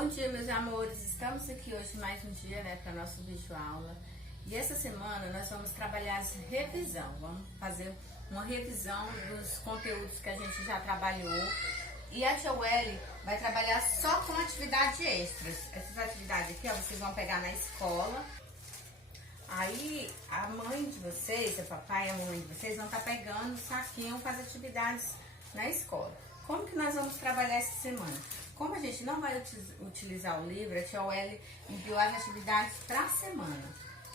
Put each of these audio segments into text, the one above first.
Bom dia, meus amores. Estamos aqui hoje mais um dia, né, para nosso vídeo aula. E essa semana nós vamos trabalhar a revisão. Vamos fazer uma revisão dos conteúdos que a gente já trabalhou. E a Tia Welly vai trabalhar só com atividade extras. Essas atividades aqui, ó, vocês vão pegar na escola. Aí a mãe de vocês, o papai e a mamãe de vocês vão estar pegando o saquinho com as atividades na escola. Como que nós vamos trabalhar essa semana? Como a gente não vai utilizar o livro, a Tia Welly enviou as atividades para a semana.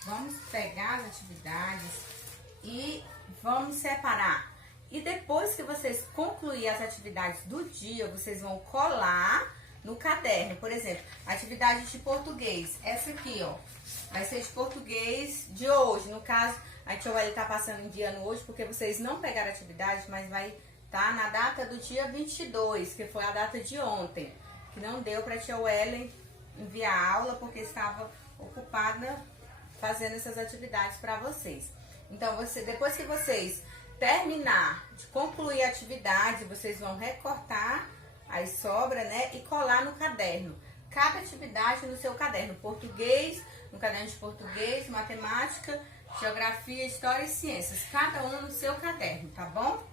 Vamos pegar as atividades e vamos separar. E depois que vocês concluírem as atividades do dia, vocês vão colar no caderno. Por exemplo, atividade de português. Essa aqui, ó, vai ser de português de hoje. No caso, a Tia Welly tá passando em dia no hoje, porque vocês não pegaram a atividade, mas vai tá na data do dia 22, que foi a data de ontem, que não deu para a Tia Welly enviar a aula porque estava ocupada fazendo essas atividades para vocês. Então, depois que vocês terminar de concluir a atividade, vocês vão recortar as sobras, né, e colar no caderno. Cada atividade no seu caderno, português, no caderno de português, matemática, geografia, história e ciências, cada um no seu caderno, tá bom?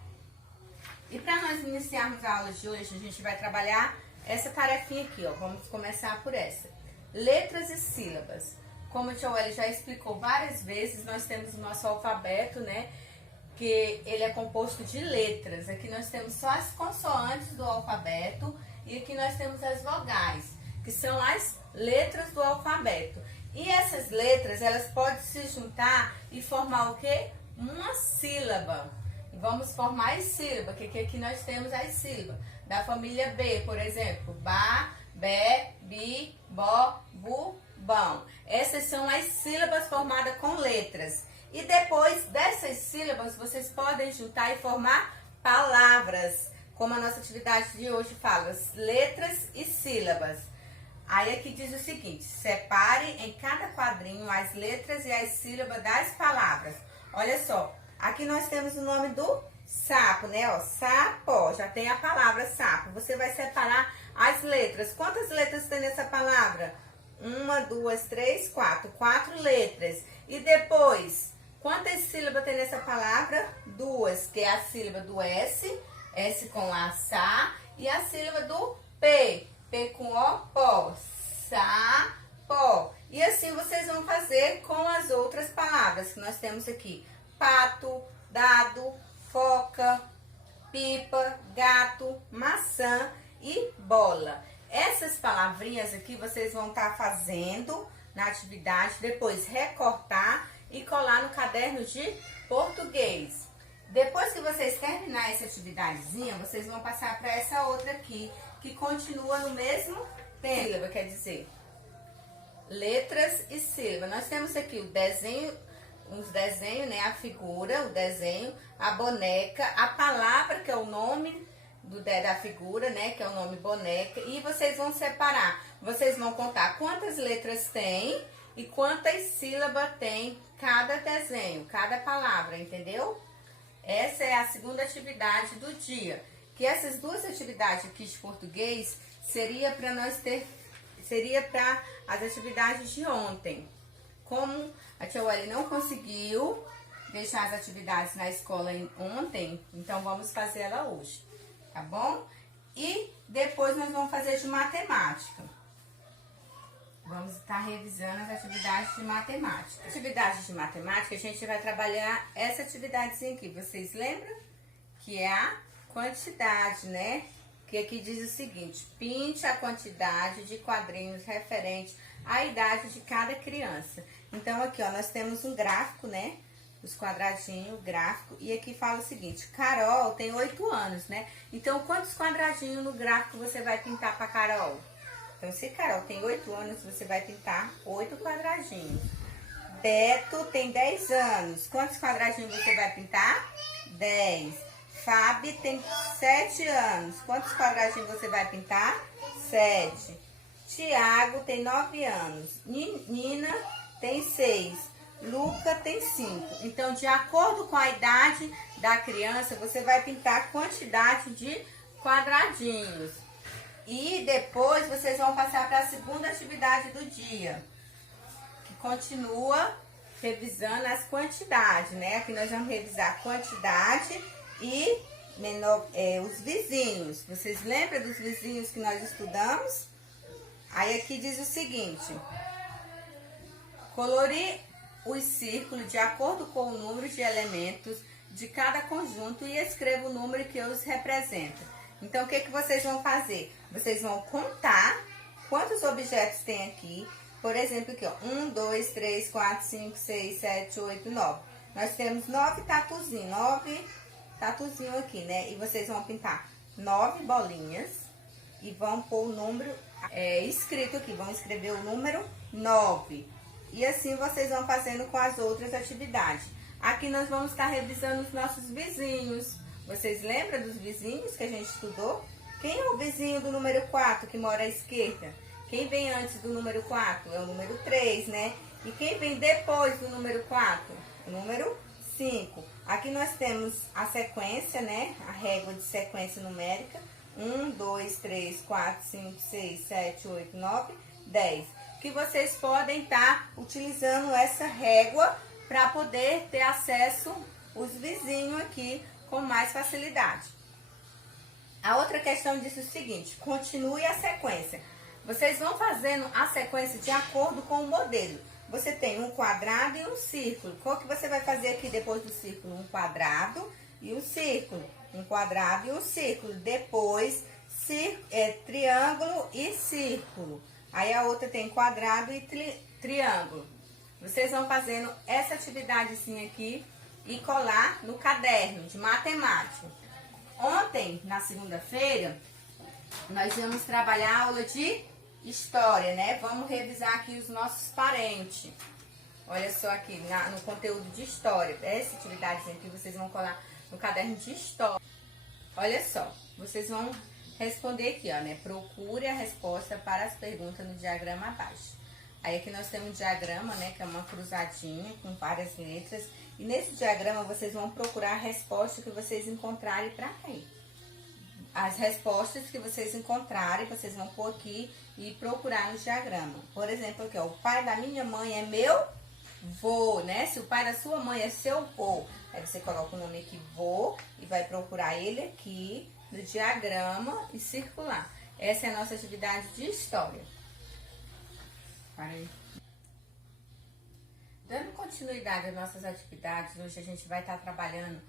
E para nós iniciarmos a aula de hoje, a gente vai trabalhar essa tarefinha aqui, ó. Vamos começar por essa. Letras e sílabas. Como a Tia Welly já explicou várias vezes, nós temos o nosso alfabeto, né? Que ele é composto de letras. Aqui nós temos só as consoantes do alfabeto e aqui nós temos as vogais, que são as letras do alfabeto. E essas letras, elas podem se juntar e formar o quê? Uma sílaba. Vamos formar as sílabas, que aqui nós temos as sílabas da família B, por exemplo, ba, bé, bi, bo, bu, bão. Essas são as sílabas formadas com letras. E depois dessas sílabas, vocês podem juntar e formar palavras, como a nossa atividade de hoje fala, as letras e sílabas. Aí aqui diz o seguinte: separe em cada quadrinho as letras e as sílabas das palavras. Olha só. Aqui nós temos o nome do sapo, né? Ó, sapo, já tem a palavra sapo. Você vai separar as letras. Quantas letras tem nessa palavra? 1, 2, 3, 4. 4 letras. E depois, quantas sílabas tem nessa palavra? 2, que é a sílaba do S, S com A, sa, e a sílaba do P, P com O, pó, sapo. E assim vocês vão fazer com as outras palavras que nós temos aqui. Pato, dado, foca, pipa, gato, maçã e bola. Essas palavrinhas aqui vocês vão estar fazendo na atividade, depois recortar e colar no caderno de português. Depois que vocês terminarem essa atividadezinha, vocês vão passar para essa outra aqui, que continua no mesmo tempo. Sílaba, quer dizer, letras e sílaba. Nós temos aqui o desenho, os desenhos, né? A figura, o desenho, a boneca, a palavra, que é o nome da figura, né? Que é o nome boneca. E vocês vão separar. Vocês vão contar quantas letras tem e quantas sílabas tem cada desenho, cada palavra, entendeu? Essa é a segunda atividade do dia. Que essas duas atividades aqui de português seria para as atividades de ontem. Como a Tia Welly não conseguiu deixar as atividades na escola ontem, então vamos fazer ela hoje, tá bom? E depois nós vamos fazer de matemática. Vamos estar revisando as atividades de matemática. Atividades de matemática, a gente vai trabalhar essa atividadezinha aqui. Vocês lembram? Que é a quantidade, né? Que aqui diz o seguinte: pinte a quantidade de quadrinhos referente à idade de cada criança. Então, aqui, ó, nós temos um gráfico, né? Os quadradinhos, gráfico. E aqui fala o seguinte: Carol tem 8 anos, né? Então, quantos quadradinhos no gráfico você vai pintar para Carol? Então, se Carol tem 8 anos, você vai pintar 8 quadradinhos. Beto tem 10 anos. Quantos quadradinhos você vai pintar? 10. Fábio tem 7 anos. Quantos quadradinhos você vai pintar? 7. Tiago tem 9 anos. Nina tem 6. Luca tem 5. Então, de acordo com a idade da criança, você vai pintar a quantidade de quadradinhos. E depois vocês vão passar para a segunda atividade do dia, que continua revisando as quantidades, né? Aqui nós vamos revisar a quantidade e os vizinhos. Vocês lembram dos vizinhos que nós estudamos? Aí aqui diz o seguinte: colorir os círculos de acordo com o número de elementos de cada conjunto e escreva o número que os representa. Então, o que vocês vão fazer? Vocês vão contar quantos objetos tem aqui. Por exemplo, aqui, ó, 1, 2, 3, 4, 5, 6, 7, 8, 9. Nós temos 9 tatuzinhos aqui, né? E vocês vão pintar 9 bolinhas e vão pôr o número escrito aqui. Vão escrever o número 9. E assim vocês vão fazendo com as outras atividades. Aqui nós vamos estar revisando os nossos vizinhos. Vocês lembram dos vizinhos que a gente estudou? Quem é o vizinho do número 4 que mora à esquerda? Quem vem antes do número 4? É o número 3, né? E quem vem depois do número 4? O número 5. Aqui nós temos a sequência, né? A régua de sequência numérica. 1, 2, 3, 4, 5, 6, 7, 8, 9, 10. Que vocês podem estar utilizando essa régua para poder ter acesso os vizinhos aqui com mais facilidade. A outra questão diz o seguinte: continue a sequência. Vocês vão fazendo a sequência de acordo com o modelo. Você tem um quadrado e um círculo. Qual que você vai fazer aqui depois do círculo? Um quadrado e um círculo. Um quadrado e um círculo. Depois, triângulo e círculo. Aí a outra tem quadrado e triângulo. Vocês vão fazendo essa atividadezinha aqui e colar no caderno de matemática. Ontem, na segunda-feira, nós íamos trabalhar a aula de história, né? Vamos revisar aqui os nossos parentes. Olha só aqui, no conteúdo de história. Essa atividadezinha aqui vocês vão colar no caderno de história. Olha só, vocês vão responder aqui, ó, né? Procure a resposta para as perguntas no diagrama abaixo. Aí aqui nós temos um diagrama, né? Que é uma cruzadinha com várias letras. E nesse diagrama vocês vão procurar a resposta que vocês encontrarem para aí. As respostas que vocês encontrarem, vocês vão pôr aqui e procurar no diagrama. Por exemplo, aqui, ó, o pai da minha mãe é meu vô, né? Se o pai da sua mãe é seu vô, aí você coloca o nome aqui, vô, e vai procurar ele aqui no diagrama e circular. Essa é a nossa atividade de história. Dando continuidade às nossas atividades, hoje a gente vai estar trabalhando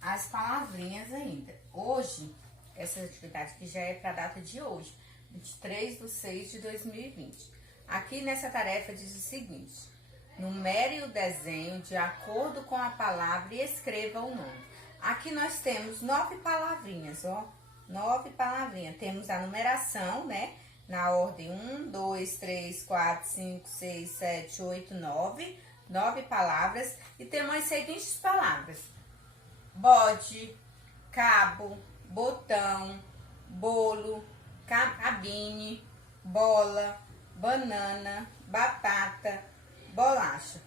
as palavrinhas ainda. Hoje, essa atividade que já é para a data de hoje, 23/6/2020. Aqui nessa tarefa diz o seguinte: numere o desenho de acordo com a palavra e escreva o nome. Aqui nós temos 9 palavrinhas, ó. 9 palavrinhas. Temos a numeração, né? Na ordem 1, 2, 3, 4, 5, 6, 7, 8, 9. 9 palavras. E temos as seguintes palavras: bode, cabo, botão, bolo, cabine, bola, banana, batata, bolacha.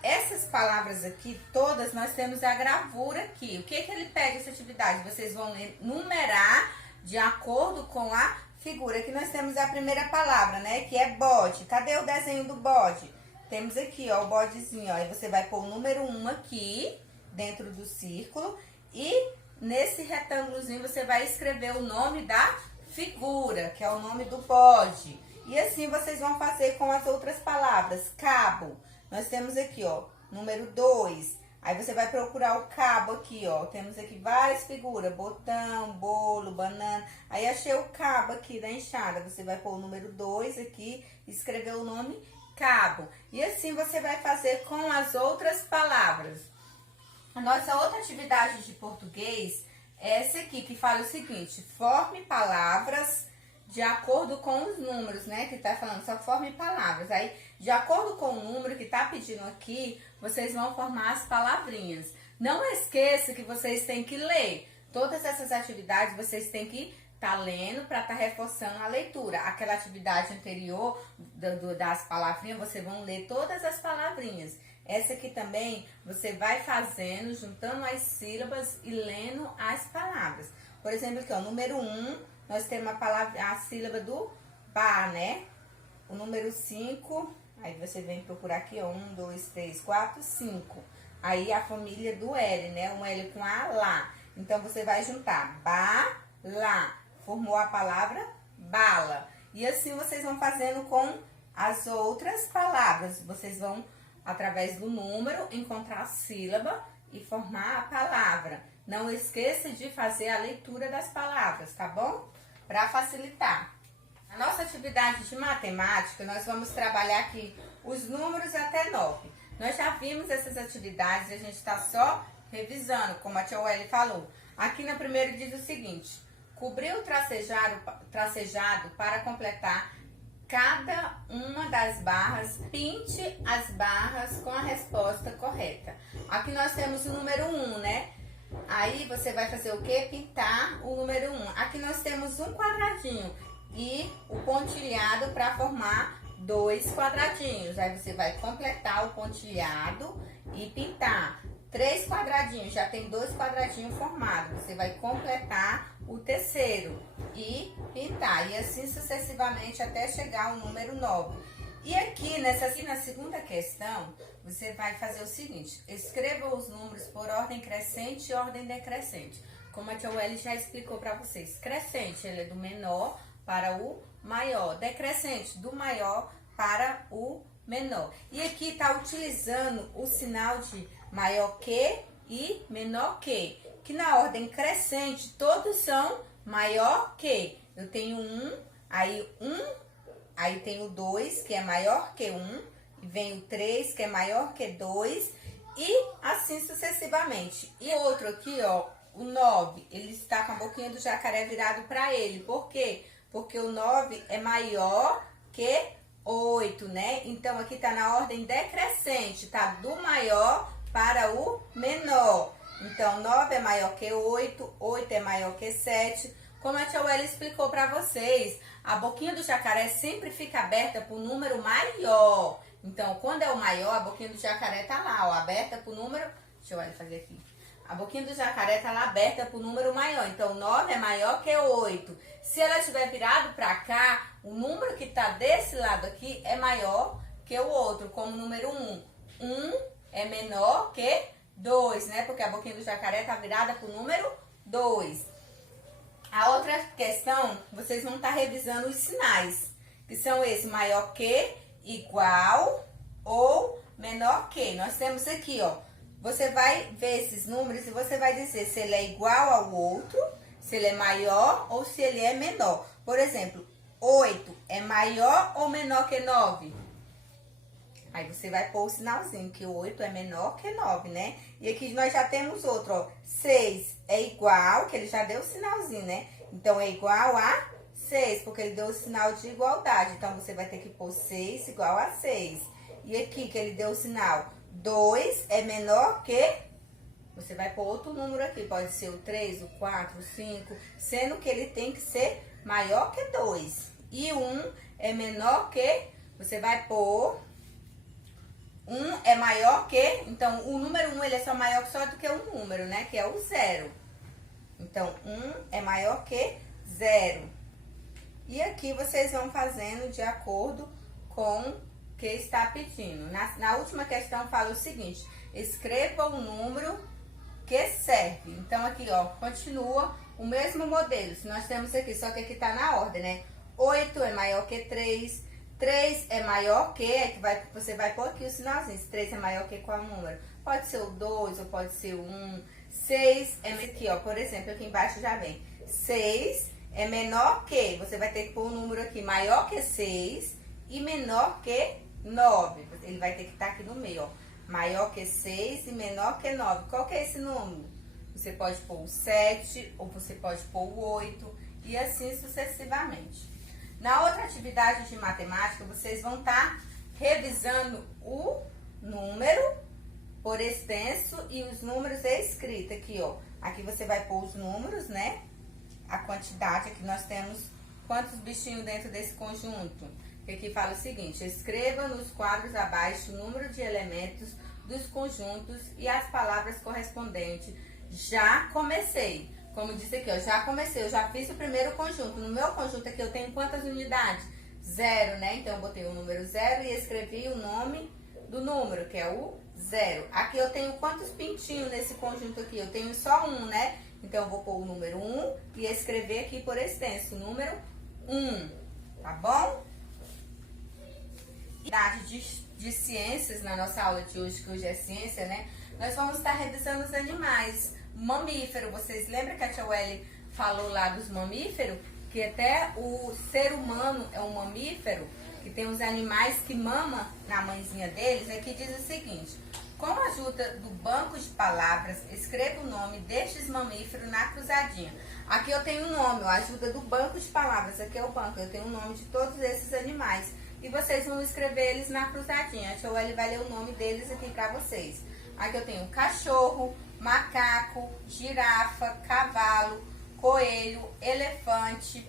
Essas palavras aqui, todas, nós temos a gravura aqui. O que ele pede essa atividade? Vocês vão numerar de acordo com a figura. Aqui nós temos a primeira palavra, né? Que é bode. Cadê o desenho do bode? Temos aqui, ó, o bodezinho, ó. E você vai pôr o número 1 aqui, dentro do círculo. E nesse retângulozinho você vai escrever o nome da figura, que é o nome do bode. E assim vocês vão fazer com as outras palavras. Cabo. Nós temos aqui, ó, número 2. Aí você vai procurar o cabo aqui, ó. Temos aqui várias figuras. Botão, bolo, banana. Aí achei o cabo aqui da enxada. Você vai pôr o número 2 aqui e escrever o nome cabo. E assim você vai fazer com as outras palavras. A nossa outra atividade de português é essa aqui, que fala o seguinte: forme palavras de acordo com os números, né? Que tá falando, só forme palavras. Aí, de acordo com o número que tá pedindo aqui, vocês vão formar as palavrinhas. Não esqueça que vocês têm que ler. Todas essas atividades vocês têm que estar lendo para estar reforçando a leitura. Aquela atividade anterior das palavrinhas, vocês vão ler todas as palavrinhas. Essa aqui também você vai fazendo, juntando as sílabas e lendo as palavras. Por exemplo, aqui, ó, número 1, nós temos a sílaba do ba, né? O número 5, aí você vem procurar aqui, ó, 1, 2, 3, 4, 5. Aí a família do L, né? Um L com A, lá. Então, você vai juntar ba, lá. Formou a palavra bala. E assim vocês vão fazendo com as outras palavras. Vocês vão, através do número, encontrar a sílaba e formar a palavra. Não esqueça de fazer a leitura das palavras, tá bom? Para facilitar. Na nossa atividade de matemática, nós vamos trabalhar aqui os números até 9. Nós já vimos essas atividades e a gente está só revisando, como a tia Welly falou. Aqui na primeira diz o seguinte: cobrir o tracejado para completar cada uma das barras, pinte as barras com a resposta correta. Aqui nós temos o número 1, né? Aí você vai fazer o quê? Pintar o número 1. Aqui nós temos um quadradinho e o pontilhado para formar 2 quadradinhos. Aí você vai completar o pontilhado e pintar 3 quadradinhos. Já tem 2 quadradinhos formados. Você vai completar o terceiro e pintar. E assim sucessivamente até chegar ao número 9. E aqui na segunda questão, você vai fazer o seguinte: escreva os números por ordem crescente e ordem decrescente. Como a tia Welly já explicou para vocês. Crescente, ele é do menor para o maior. Decrescente, do maior para o menor. E aqui está utilizando o sinal de maior que e menor que na ordem crescente todos são maior que. Eu tenho aí tem o 2, que é maior que 1, e vem o 3, que é maior que 2, e assim sucessivamente. E outro aqui, ó, o 9, ele está com a boquinha do jacaré virado para ele. Por quê? Porque o 9 é maior que 8, né? Então, aqui tá na ordem decrescente, tá? Do maior para o menor. Então, 9 é maior que 8, 8 é maior que 7. Como a tia Welly explicou para vocês, a boquinha do jacaré sempre fica aberta para o número maior. Então, quando é o maior, a boquinha do jacaré tá lá, ó, aberta para o número... Deixa eu fazer aqui. A boquinha do jacaré tá lá aberta para o número maior. Então, 9 é maior que 8. Se ela estiver virado para cá, o número que tá desse lado aqui é maior que o outro, como o número 1. 1 é menor que 2, né? Porque a boquinha do jacaré tá virada para o número 2. A outra questão, vocês vão estar revisando os sinais, que são esses: maior que, igual ou menor que. Nós temos aqui, ó, você vai ver esses números e você vai dizer se ele é igual ao outro, se ele é maior ou se ele é menor. Por exemplo, 8 é maior ou menor que 9? Aí você vai pôr o sinalzinho que 8 é menor que 9, né? E aqui nós já temos outro, ó. 6 é igual, que ele já deu o sinalzinho, né? Então, é igual a 6, porque ele deu o sinal de igualdade. Então, você vai ter que pôr 6 igual a 6. E aqui, que ele deu o sinal 2 é menor que... Você vai pôr outro número aqui. Pode ser o 3, o 4, o 5. Sendo que ele tem que ser maior que 2. E 1 é menor que... Você vai pôr... 1 é maior que... Então, o número 1 ele é só maior só do que um número, né? Que é o 0. Então, 1 é maior que 0. E aqui vocês vão fazendo de acordo com o que está pedindo. Na última questão fala o seguinte: escreva o número que serve. Então, aqui, ó, continua o mesmo modelo. Se nós temos aqui, só que aqui tá na ordem, né? 8 é maior que 3. 3 é maior que, você vai pôr aqui o sinalzinho. Se 3 é maior que qual número? Pode ser o 2 ou pode ser o 1. 6 é aqui, ó, por exemplo, aqui embaixo já vem. 6 é menor que, você vai ter que pôr um número aqui maior que 6 e menor que 9. Ele vai ter que estar aqui no meio, ó. Maior que 6 e menor que 9. Qual que é esse número? Você pode pôr o 7 ou você pode pôr o 8 e assim sucessivamente. Na outra atividade de matemática, vocês vão estar revisando o número por extenso e os números escritos aqui, ó. Aqui você vai pôr os números, né? A quantidade, aqui nós temos quantos bichinhos dentro desse conjunto. E aqui fala o seguinte: escreva nos quadros abaixo o número de elementos dos conjuntos e as palavras correspondentes. Já comecei. Como disse aqui, eu já comecei, eu já fiz o primeiro conjunto. No meu conjunto aqui eu tenho quantas unidades? 0, né? Então eu botei o número 0 e escrevi o nome do número, que é o 0. Aqui eu tenho quantos pintinhos nesse conjunto aqui? Eu tenho só um, né? Então eu vou pôr o número 1 e escrever aqui por extenso, o número 1, tá bom? De ciências na nossa aula de hoje, que hoje é ciência, né? Nós vamos estar revisando os animais. Mamífero, vocês lembram que a tia Welly falou lá dos mamíferos? Que até o ser humano é um mamífero, que tem os animais que mamam na mãezinha deles. Aqui diz o seguinte: com a ajuda do banco de palavras, escreva o nome destes mamíferos na cruzadinha. Aqui eu tenho o nome, a ajuda do banco de palavras, aqui é o banco, eu tenho o nome de todos esses animais. E vocês vão escrever eles na cruzadinha. A tia Welly vai ler o nome deles aqui pra vocês. Aqui eu tenho cachorro, macaco, girafa, cavalo, coelho, elefante,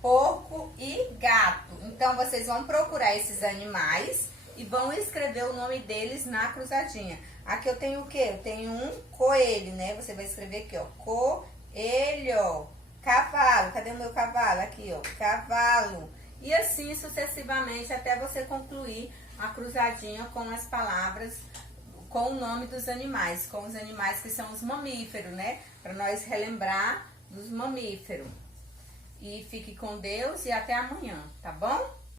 porco e gato. Então vocês vão procurar esses animais e vão escrever o nome deles na cruzadinha. Aqui eu tenho o quê? Eu tenho um coelho, né? Você vai escrever aqui, ó, coelho. Cavalo, cadê o meu cavalo? Aqui, ó, cavalo. E assim sucessivamente até você concluir a cruzadinha com as palavras, com o nome dos animais, com os animais que são os mamíferos, né? Para nós relembrar dos mamíferos. E fique com Deus e até amanhã, tá bom?